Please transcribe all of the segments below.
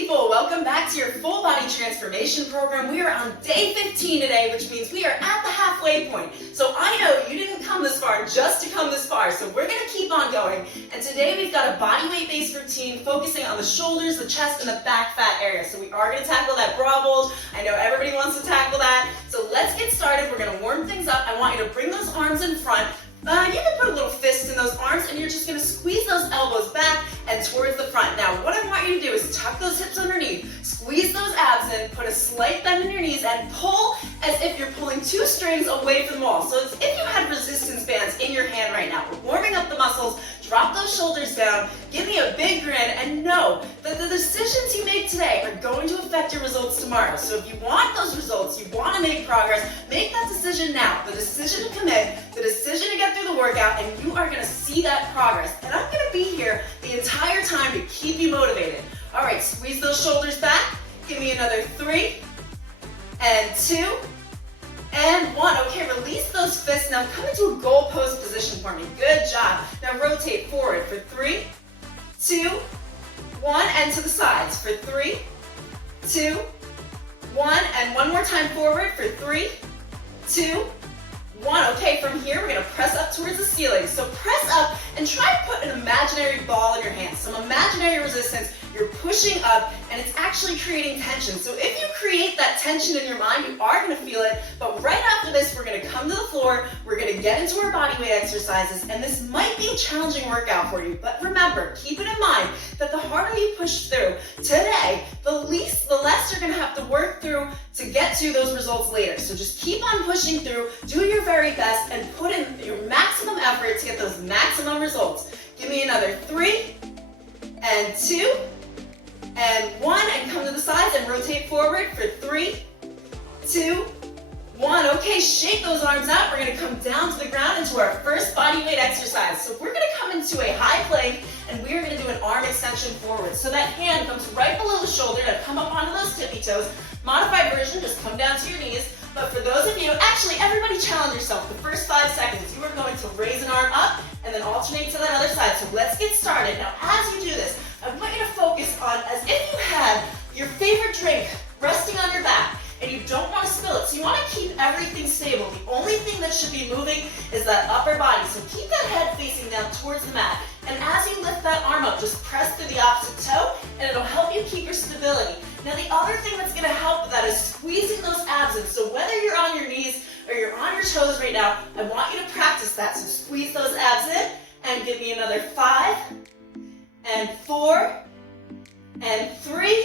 people, welcome back to your full body transformation program. We are on day 15 today, which means we are at the halfway point. So I know you didn't come this far just to come this far, so we're going to keep on going. And today we've got a body weight based routine focusing on the shoulders, the chest, and the back fat area. So we are going to tackle that bra bulge. I know everybody wants to tackle that. So let's get started. We're going to warm things up. I want you to bring those arms in front. You can put a little fist in those arms and you're just going to squeeze those elbows back and towards the front. Now what I want you to do is tuck those hips underneath, squeeze those abs in, put a slight bend in your knees and pull as if you're pulling two strings away from the wall. So as if you had resistance bands in your hand right now. We're warming up the muscles, drop those shoulders down, give me a big grin and know that the decisions you make today are going to affect your results tomorrow. So if you want those results, you want to make progress, make that decision now. The decision to commit, the decision to get through the workout, and you are going to see that progress. And I'm going to be here the entire time to keep you motivated. All right, squeeze those shoulders back. Give me another 3 and 2 and 1. Okay, release those fists. Now come into a goal pose position for me. Good job. Now rotate forward for 3, 2, 1, and to the sides for 3, 2, 1, and one more time forward for 3, 2, 1. Okay, from here we're going to press up towards the ceiling. So press up and try to put an imaginary ball in your hand. Some imaginary resistance. You're pushing up and it's actually creating tension. So if you create that tension in your mind, you are going to feel it. But right after this, we're going to come to the floor. We're going to get into our body weight exercises. And this might be a challenging workout for you. But remember, keep it in mind that the harder you push through today, the less you're going to have to work through to get to those results later. So just keep on pushing through, do your very best, and put in your maximum effort to get those maximum results. Give me another 3 and 2 and 1, and come to the sides and rotate forward for 3, 2, 1. Okay, shake those arms out. We're going to come down to the ground into our first body weight exercise. So we're going to come into a high plank and we're going to do an arm extension forward. So that hand comes right below the shoulder to come up onto those tippy toes. Modified version, just come down to your knees. But for those of you, actually everybody challenge yourself. The first 5 seconds, you are going to raise an arm up and then alternate to that other side. So let's get started. Now as you do this, I want you to focus on as if you had your favorite drink resting on your back and you don't want to spill it. So you want to keep everything stable. The only thing that should be moving is that upper body. So keep that head facing down towards the mat. And as you lift that arm up, just press through the opposite toe and it'll help you keep your stability. Now the other thing that's going to help with that is squeezing those abs in. So whether you're on your knees or you're on your toes right now, I want you to practice that. So squeeze those abs in and give me another 5 and 4 and 3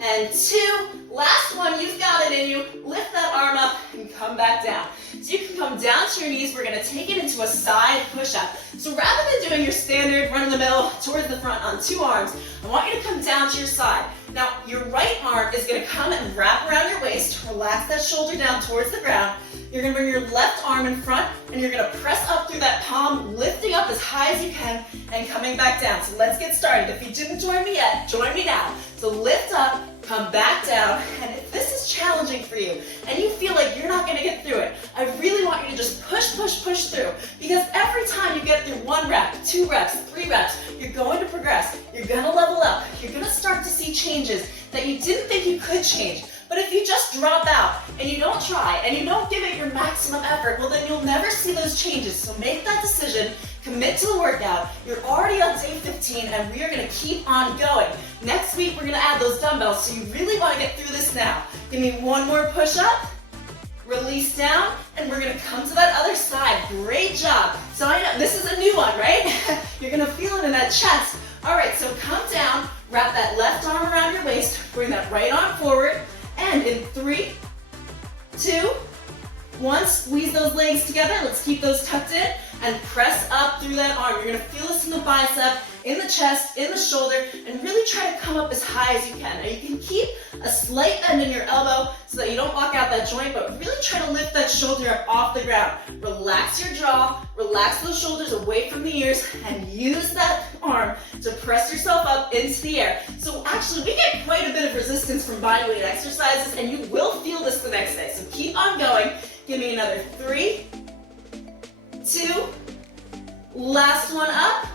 and 2. Last one, you've got it in you. Lift that arm up and come back down. So you can come down to your knees. We're going to take it into a side push-up. So rather than doing your standard run in the middle towards the front on 2 arms, I want you to come down to your side. Now, your right arm is going to come and wrap around your waist. Relax that shoulder down towards the ground. You're going to bring your left arm in front and you're going to press up through that palm, lifting up as high as you can and coming back down. So let's get started. If you didn't join me yet, join me now. So lift up, come back down, and if this is challenging for you and you feel like you're not going to get through it, I really want you to just push through, because every time you get through 1 rep, 2 reps, 3 reps, you're going to progress, you're going to level up, you're going to start to see changes that you didn't think you could change. But if you just drop out and you don't try and you don't give it your maximum effort, well then you'll never see those changes. So make that decision, commit to the workout. You're already on day 15 and we are going to keep on going. Next week we're going to add those dumbbells, so you really want to get through this now. Give me 1 more push up, release down, and we're going to come to that other side. Great job. So I know this is a new one, right? You're going to feel it in that chest. All right, so come down, wrap that left arm around your waist, bring that right arm forward. And in 3, 2, 1, squeeze those legs together. Let's keep those tucked in and press up through that arm. You're going to feel this in the bicep, in the chest, in the shoulder, and really try to come up as high as you can. Now you can keep a slight bend in your elbow so that you don't lock out that joint, but really try to lift that shoulder up off the ground. Relax your jaw, relax those shoulders away from the ears, and use that arm to press yourself up into the air. So actually, we get quite a bit of resistance from bodyweight exercises, and you will feel this the next day. So keep on going. Give me another 3, 2, last one up.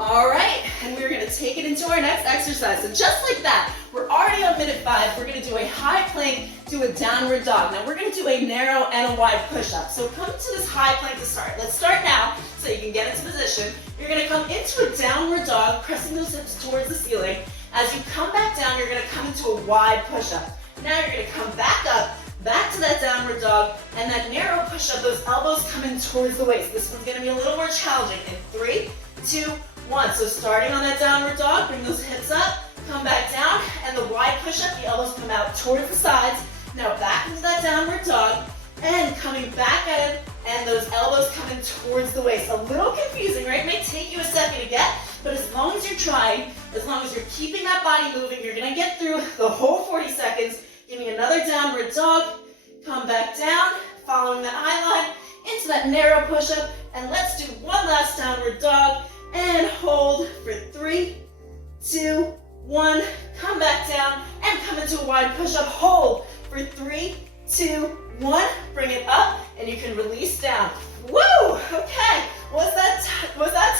All right, and we're gonna take it into our next exercise. So just like that, we're already on minute 5. We're gonna do a high plank to a downward dog. Now we're gonna do a narrow and a wide push-up. So come to this high plank to start. Let's start now so you can get into position. You're gonna come into a downward dog, pressing those hips towards the ceiling. As you come back down, you're gonna come into a wide push-up. Now you're gonna come back up, back to that downward dog, and that narrow push-up, those elbows coming towards the waist. This one's gonna be a little more challenging. In 3, 2, 1. So starting on that downward dog, bring those hips up, come back down, and the wide push-up, the elbows come out towards the sides. Now back into that downward dog, and coming back at it, and those elbows coming towards the waist. A little confusing, right? It may take you a second to get, but as long as you're trying, as long as you're keeping that body moving, you're gonna get through the whole 40 seconds. Give me another downward dog, come back down, following that eye line, into that narrow push-up, and let's do one last downward dog, and hold for 3, 2, 1, come back down, and come into a wide push-up, hold for 3, 2, 1, bring it up, and you can release down. Woo! Okay, was that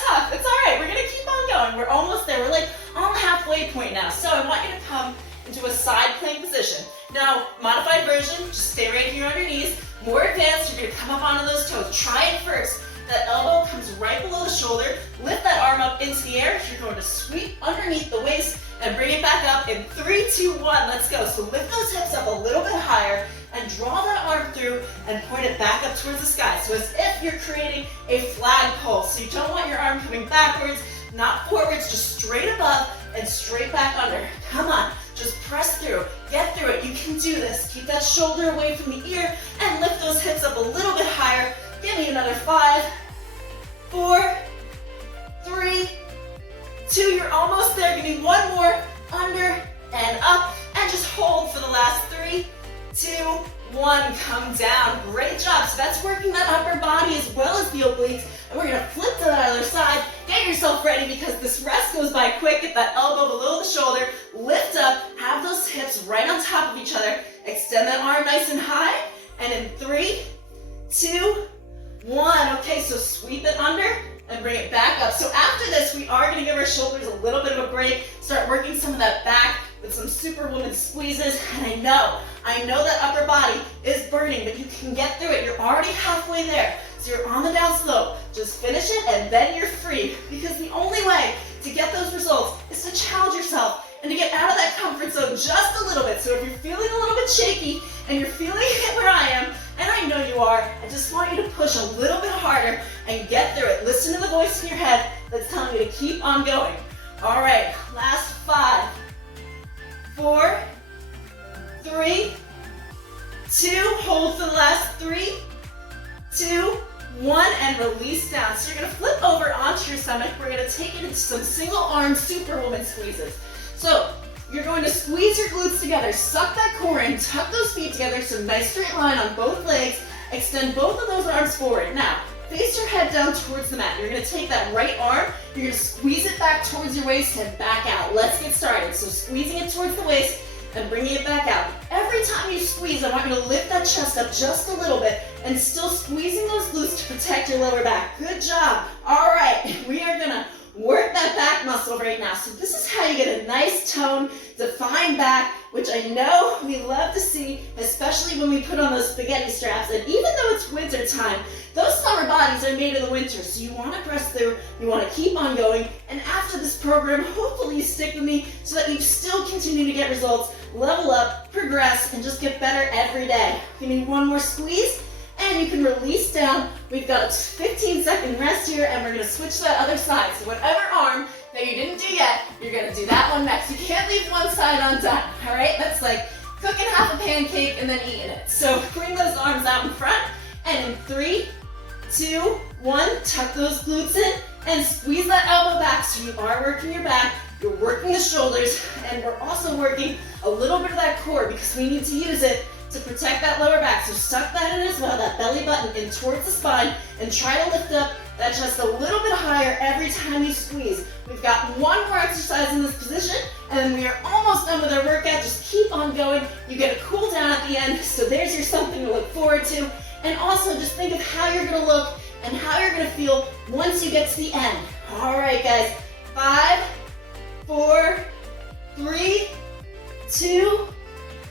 tough? It's all right, we're gonna keep on going. We're almost there, we're like on the halfway point now. So I want you to come into a side plank position. Now, modified version, just stay right here on your knees. More advanced, you're gonna come up onto those toes. Try it first. That elbow comes right below the shoulder. Lift that arm up into the air. You're going to sweep underneath the waist and bring it back up in 3, 2, 1. Let's go. So lift those hips up a little bit higher and draw that arm through and point it back up towards the sky. So as if you're creating a flagpole. So you don't want your arm coming backwards, not forwards, just straight above and straight back under. Come on. Just press through, get through it. You can do this. Keep that shoulder away from the ear and lift those hips up a little bit higher. Give me another 5, 4, 3, 2. You're almost there. Give me one more. Under and up. And just hold for the last 3, 2, 1. Come down. Great job. So that's working that upper body as well as the obliques. And we're going to flip to that other side. Get yourself ready because this rest goes by quick. Get that elbow below the shoulder. Lift up. Have those hips right on top of each other. Extend that arm nice and high. And in 3, 2, 1. Okay, so sweep it under and bring it back up. So after this, we are going to give our shoulders a little bit of a break. Start working some of that back with some Superwoman squeezes. And I know that upper body is burning, but you can get through it. You're already halfway there. So you're on the down slope. Just finish it and then you're free. Because the only way to get those results is to challenge yourself and to get out of that comfort zone just a little bit. So if you're feeling a little bit shaky and you're feeling it where I am, and I know you are, I just want you to push a little bit harder and get through it. Listen to the voice in your head that's telling you to keep on going. All right, last 5, 4, 3, 2, hold for the last 3, 2, 1, and release down. So you're gonna flip over onto your stomach. We're gonna take it into some single arm Superwoman squeezes. So you're going to squeeze your glutes together, suck that core in, tuck those feet together, so nice straight line on both legs. Extend both of those arms forward. Now, face your head down towards the mat. You're gonna take that right arm, you're gonna squeeze it back towards your waist and back out. Let's get started. So squeezing it towards the waist and bringing it back out. Every time you squeeze, I want you to lift that chest up just a little bit and still squeezing those glutes to protect your lower back. Good job. All right, we are gonna work that back muscle right now. So this is how you get a nice tone, defined back, which I know we love to see, especially when we put on those spaghetti straps. And even though it's winter time, those summer bodies are made in the winter. So you want to press through, you want to keep on going. And after this program, hopefully you stick with me so that you still continue to get results, level up, progress, and just get better every day. Give me one more squeeze. And you can release down. We've got a 15-second rest here, and we're gonna switch to that other side. So whatever arm that you didn't do yet, you're gonna do that one next. You can't leave one side undone, all right? That's like cooking half a pancake and then eating it. So bring those arms out in front, and in 3, 2, 1, tuck those glutes in, and squeeze that elbow back. So you are working your back, you're working the shoulders, and we're also working a little bit of that core because we need to use it to protect that lower back. So suck that in as well, that belly button in towards the spine, and try to lift up that chest a little bit higher every time you squeeze. We've got one more exercise in this position, and then we are almost done with our workout. Just keep on going. You get a cool down at the end, so there's your something to look forward to. And also just think of how you're gonna look and how you're gonna feel once you get to the end. All right, guys, 5, 4, 3, 2,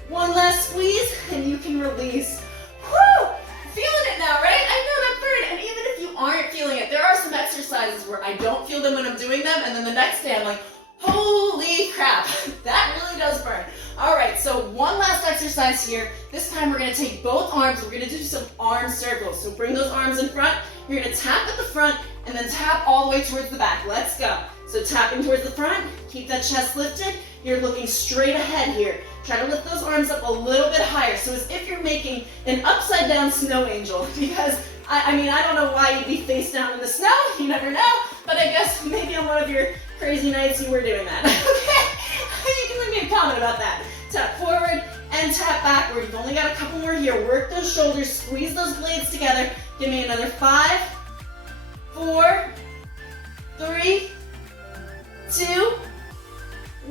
one last squeeze, and you can release. Woo! Feeling it now, right? I know that burn. And even if you aren't feeling it, there are some exercises where I don't feel them when I'm doing them, and then the next day I'm like, holy crap, that really does burn. All right, so one last exercise here. This time we're gonna take both arms. We're gonna do some arm circles. So bring those arms in front. You're gonna tap at the front and then tap all the way towards the back. Let's go. So tapping towards the front, keep that chest lifted. You're looking straight ahead here. Try to lift those arms up a little bit higher. So as if you're making an upside down snow angel, because I mean, I don't know why you'd be face down in the snow. You never know, but I guess maybe on one of your crazy nights you were doing that. Okay, you can leave me a comment about that. Tap forward and tap backward. You've only got a couple more here. Work those shoulders, squeeze those blades together. Give me another 5, 4, 3, 2,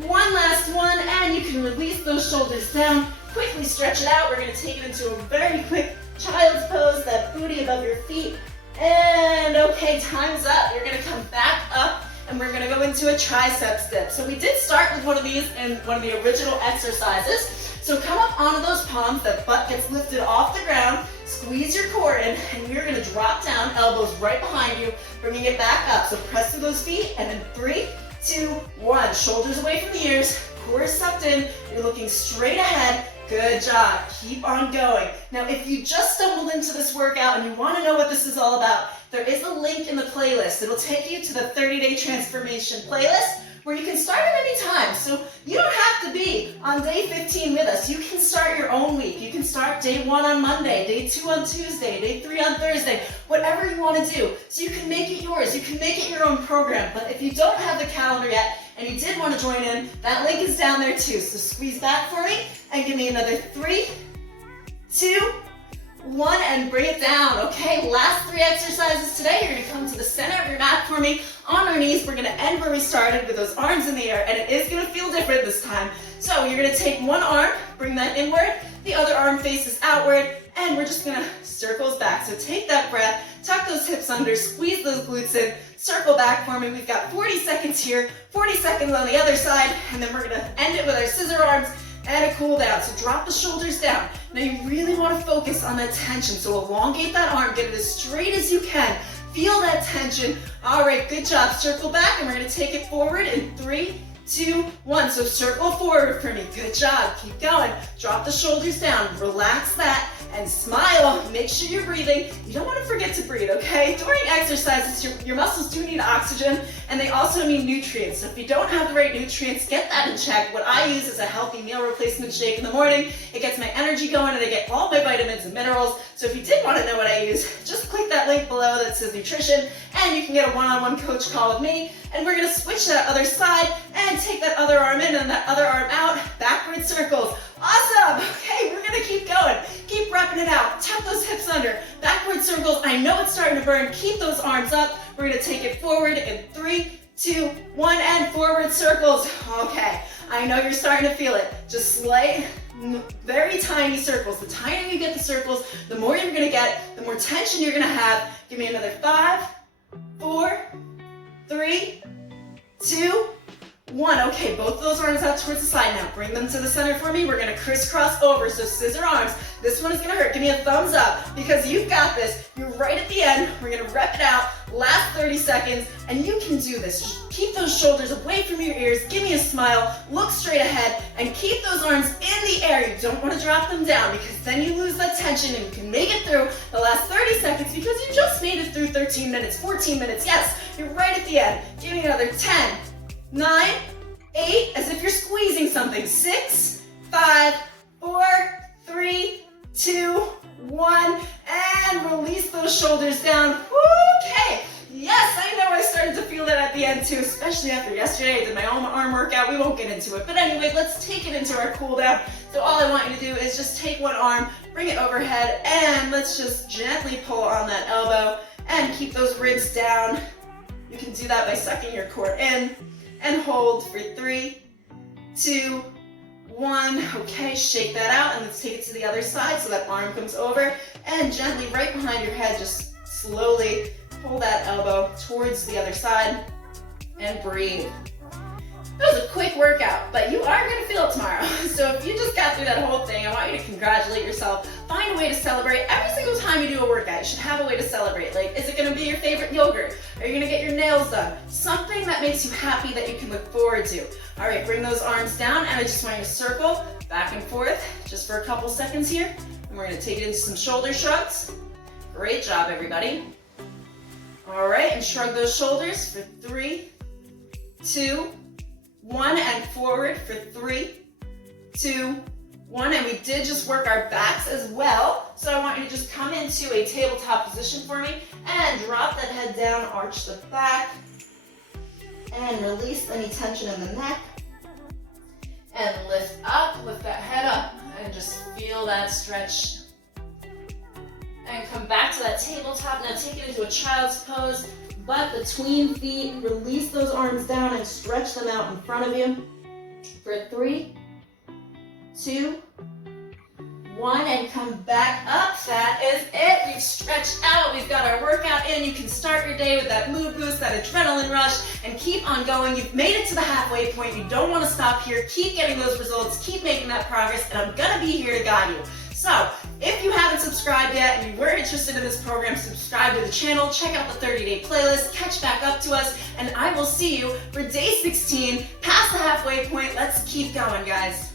one last one, and you can release those shoulders down. Quickly stretch it out. We're going to take it into a very quick child's pose, that booty above your feet. And okay, time's up. You're going to come back up, and we're going to go into a triceps dip. So we did start with one of these in one of the original exercises. So come up onto those palms, that butt gets lifted off the ground, squeeze your core in, and we're going to drop down, elbows right behind you, bringing it back up. So press through those feet, and in 3, 2, 1. Shoulders away from the ears, core is sucked in, you're looking straight ahead. Good job. Keep on going. Now, if you just stumbled into this workout and you want to know what this is all about, there is a link in the playlist. It'll take you to the 30-day transformation playlist where you can start at any time. So you don't have to be on day 15 with us. You can start your own week. You can start day 1 on Monday, day 2 on Tuesday, day 3 on Thursday, whatever you want to do. So you can make it yours. You can make it your own program. But if you don't have the calendar yet and you did want to join in, that link is down there too. So squeeze back for me and give me another 3, 2, 1, and bring it down. Okay, last 3 exercises today. You're going to come to the center of your mat for me. On our knees, we're going to end where we started with those arms in the air, and it is going to feel different this time. So you're going to take one arm, bring that inward, the other arm faces outward, and we're just going to circles back. So take that breath, tuck those hips under, squeeze those glutes in, circle back for me. We've got 40 seconds here, 40 seconds on the other side, and then we're going to end it with our scissor arms and a cool down. So drop the shoulders down. Now you really want to focus on that tension. So elongate that arm, get it as straight as you can. Feel that tension. All right, good job. Circle back, and we're going to take it forward in 3, 2, 1. So circle forward for me. Good job. Keep going. Drop the shoulders down. Relax that and smile. Make sure you're breathing. You don't want to forget to breathe, okay? During exercises, your muscles do need oxygen, and they also need nutrients. So if you don't have the right nutrients, get that in check. What I use is a healthy meal replacement shake in the morning. It gets my energy going, and I get all my vitamins and minerals. So if you did want to know what I use, just click that link below that says nutrition, and you can get a one-on-one coach call with me. And we're going to switch to that other side and take that other arm in and that other arm out. Backward circles. Awesome. Okay, we're going to keep going. Keep repping it out. Tuck those hips under. Backward circles. I know it's starting to burn. Keep those arms up. We're going to take it forward in 3, 2, 1, and forward circles. Okay, I know you're starting to feel it. Just slight, very tiny circles. The tinier you get the circles, the more you're going to get, the more tension you're going to have. Give me another 5, 4, 3, 2, 1. Okay, both of those arms out towards the side now. Bring them to the center for me. We're going to crisscross over, so scissor arms. This one is going to hurt. Give me a thumbs up because you've got this. You're right at the end. We're going to rep it out. Last 30 seconds, and you can do this. Just keep those shoulders away from your ears. Give me a smile. Look straight ahead, and keep those arms in the air. You don't want to drop them down because then you lose that tension, and you can make it through the last 30 seconds because you just made it through 13 minutes, 14 minutes. Yes, you're right at the end. Give me another 10, 9, 8, as if you're squeezing something. 6, 5, 4, 3, 2, 1, and release those shoulders down. Okay, yes, I know I started to feel that at the end too, especially after yesterday. I did my own arm workout. We won't get into it, but anyway, let's take it into our cool down. So all I want you to do is just take one arm, bring it overhead, and let's just gently pull on that elbow and keep those ribs down. You can do that by sucking your core in and hold for 3, 2, 1. Okay, shake that out, and let's take it to the other side so that arm comes over, and gently right behind your head, just slowly pull that elbow towards the other side. and breathe. That was a quick workout, but you are going to feel it tomorrow. So if you just got through that whole thing, I want you to congratulate yourself. Find a way to celebrate. Every single time you do a workout, you should have a way to celebrate. Like, is it going to be your favorite yogurt? Are you going to get your nails done? Something that makes you happy that you can look forward to. All right, bring those arms down, and I just want you to circle back and forth just for a couple seconds here. And we're going to take it into some shoulder shrugs. Great job, everybody. All right, and shrug those shoulders for 3, 2, 1, and forward for 3, 2, 1. And we did just work our backs as well. So I want you to just come into a tabletop position for me and drop that head down, arch the back, and release any tension in the neck. And lift up, lift that head up, and just feel that stretch. And come back to that tabletop. Now take it into a child's pose. Butt between feet, release those arms down and stretch them out in front of you for 3, 2, 1, and come back up. That is it. We've stretched out. We've got our workout in. You can start your day with that mood boost, that adrenaline rush, and keep on going. You've made it to the halfway point. You don't want to stop here. Keep getting those results. Keep making that progress, and I'm going to be here to guide you. So, if you haven't subscribed yet and you were interested in this program, subscribe to the channel, check out the 30-day playlist, catch back up to us, and I will see you for day 16, past the halfway point. Let's keep going, guys.